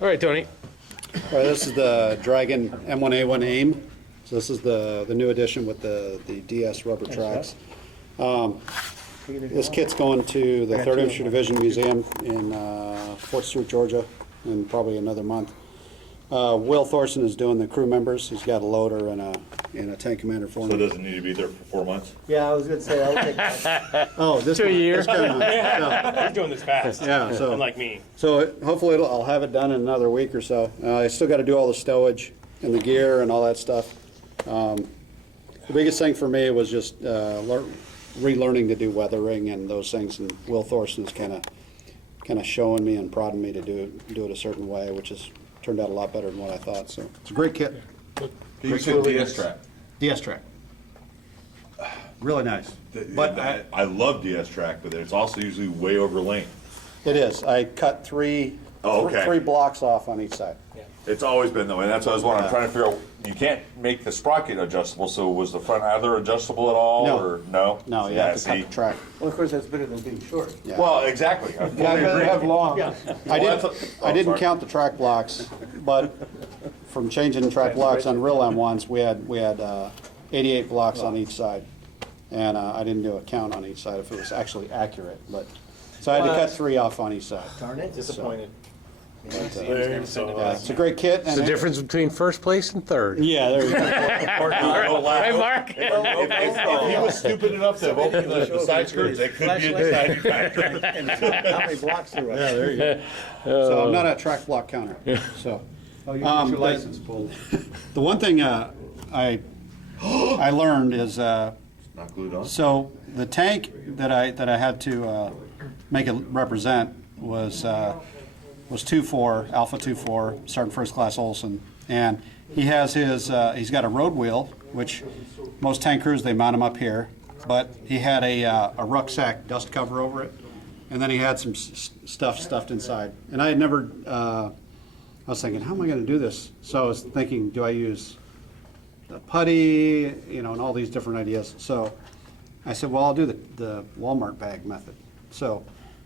All right, Tony. All right, this is the Dragon M1A1 AIM. So this is the new edition with the DS rubber tracks. This kit's going to the 3rd Infantry Division Museum in Fort Stewart, Georgia, in probably another month. Will Thorson is doing the crew members. He's got a loader and a tank commander for So me. it doesn't need to be there for 4 months? Yeah, I was gonna say, I'll take that. Oh, this 2 years. He's doing this fast. Yeah, so Unlike me. So hopefully I'll have it done in another week or so. I still got to do all the stowage and the gear and all that stuff. The biggest thing for me was just relearning to do weathering and those things. And Will Thorson's kind of showing me and prodding me to do it a certain way, which has turned out a lot better than what I thought. So it's a great kit. You said DS track. DS track. Really nice. But I love DS track, but it's also usually way over length. it is. I cut three blocks off on each side. It's always been that way. That's what I was wondering. I'm trying to figure out, you can't make the sprocket adjustable, so was the front either adjustable at all? No. Or no? No, you Yeah, have to cut see? the track. Well, of course, that's better than being short. Yeah. Well, exactly. I fully I'd rather agree. have long. I didn't sorry. count the track blocks, but from changing track blocks on real M1s, we had 88 blocks on each side, and I didn't do a count on each side if it was actually accurate. But so I had to cut 3 off on each side. Darn it. Disappointed. Yeah, it's a great kit. It's And the difference between first place and third. Yeah, there you go. Right, Mark? If he was stupid enough to have opened the side skirts, it could be a deciding factor. How many blocks are Yeah, there you go. So I'm not a track block counter. So Oh, you get your but- license pulled. the one thing I learned is. Not glued on? So the tank that I had to make it represent was 2-4, Alpha 2-4, Sergeant First Class Olson, and he has his he's got a road wheel, which most tank crews they mount him up here, but he had a rucksack dust cover over it, and then he had some stuff stuffed inside, and I had never. I was thinking, how am I going to do this? So I was thinking, do I use the putty, and all these different ideas. So I said, well, I'll do the Walmart bag method. So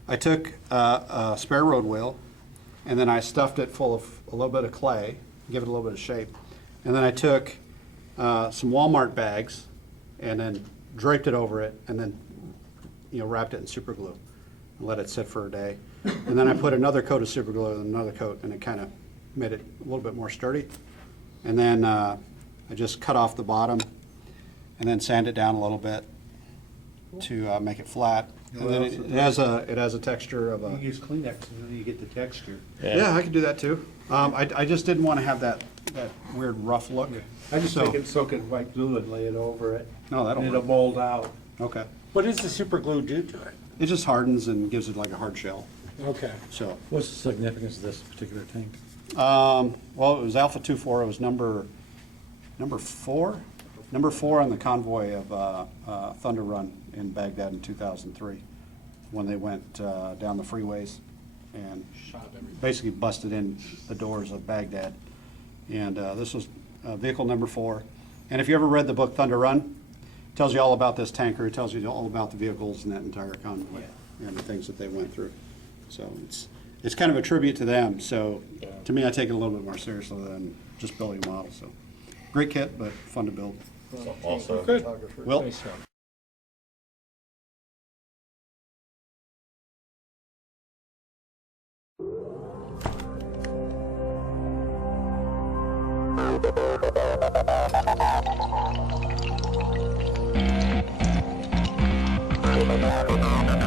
I took a spare road wheel, and then I stuffed it full of a little bit of clay, give it a little bit of shape. And then I took some Walmart bags and then draped it over it and then wrapped it in super glue and let it sit for a day. And then I put another coat of super glue and another coat, and it kind of made it a little bit more sturdy. And then I just cut off the bottom and then sand it down a little bit to make it flat. And then it has a texture of You a. use Kleenex and then you get the texture. Yeah, I could do that too. I just didn't want to have that weird rough look. I just So- take it, soak it in white glue and lay it over it. No, that'll And it'll work. mold out. Okay. What does the super glue do to it? It just hardens and gives it like a hard shell. Okay. So, What's the significance of this particular tank? well, it was Alpha 2-4. It was number 4, number 4 on the convoy of Thunder Run in Baghdad in 2003, when they went down the freeways and basically busted in the doors of Baghdad. And this was vehicle number 4. And if you ever read the book Thunder Run, it tells you all about this tanker. It tells you all about the vehicles and that entire convoy and the things that they went through. So it's kind of a tribute to them. So to me, I take it a little bit more seriously than just building a model. So great kit, but fun to build. Also, Good. Will? Nice job. Thank you.